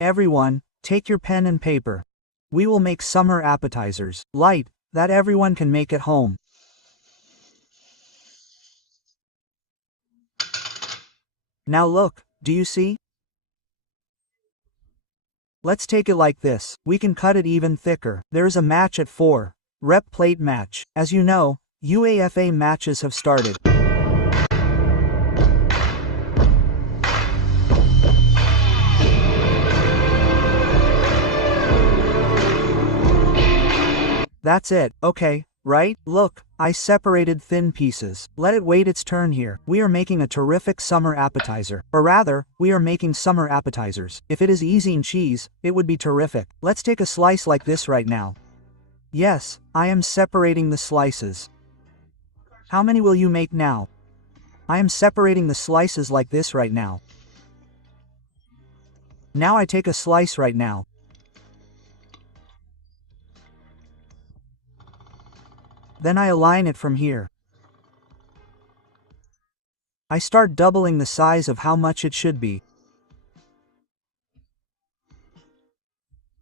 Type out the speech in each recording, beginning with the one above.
Everyone, take your pen and paper. We will make summer appetizers, light, that everyone can make at home. Now look, do you see? Let's take it like this. We can cut it even thicker. There's a match at 4. Rep plate match. As you know, UAFA matches have started. That's it, okay, right? Look, I separated thin pieces. Let it wait its turn here. We are making a terrific summer appetizer. Or rather, we are making summer appetizers. If it is easy and cheese, it would be terrific. Let's take a slice like this right now. Yes, I am separating the slices. How many will you make now? I am separating the slices like this right now. Now I take a slice right now. Then I align it from here. I start doubling the size of how much it should be.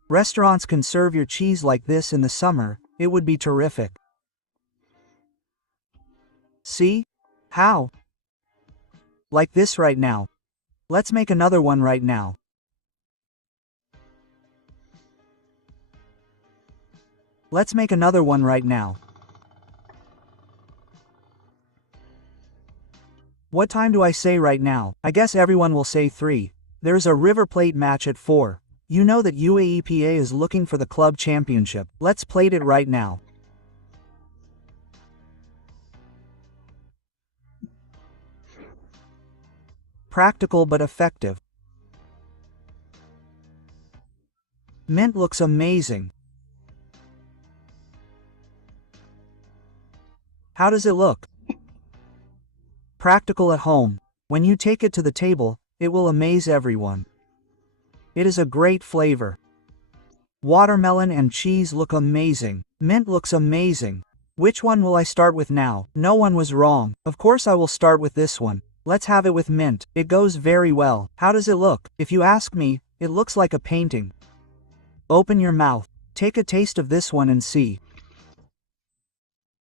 Restaurants can serve your cheese like this in the summer, it would be terrific. See? How? Like this right now. Let's make another one right now. Let's make another one right now. What time do I say right now? I guess everyone will say 3. There's a river plate match at 4. You know that UAEPA is looking for the club championship. Let's plate it right now. Practical but effective. Mint looks amazing. How does it look? Practical at home. When you take it to the table, it will amaze everyone. It is a great flavor. Watermelon and cheese look amazing. Mint looks amazing. Which one will I start with now? No one was wrong. Of course I will start with this one. Let's have it with mint. It goes very well. How does it look? If you ask me, it looks like a painting. Open your mouth. Take a taste of this one and see.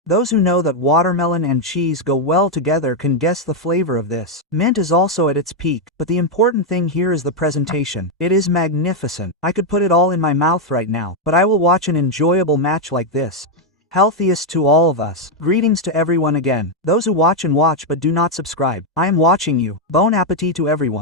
Those who know that watermelon and cheese go well together can guess the flavor of this. Mint is also at its peak, but the important thing here is the presentation. It is magnificent. I could put it all in my mouth right now, but I will watch an enjoyable match like this. Healthiest to all of us. Greetings to everyone again. Those who watch but do not subscribe. I am watching you. Bon appetit to everyone.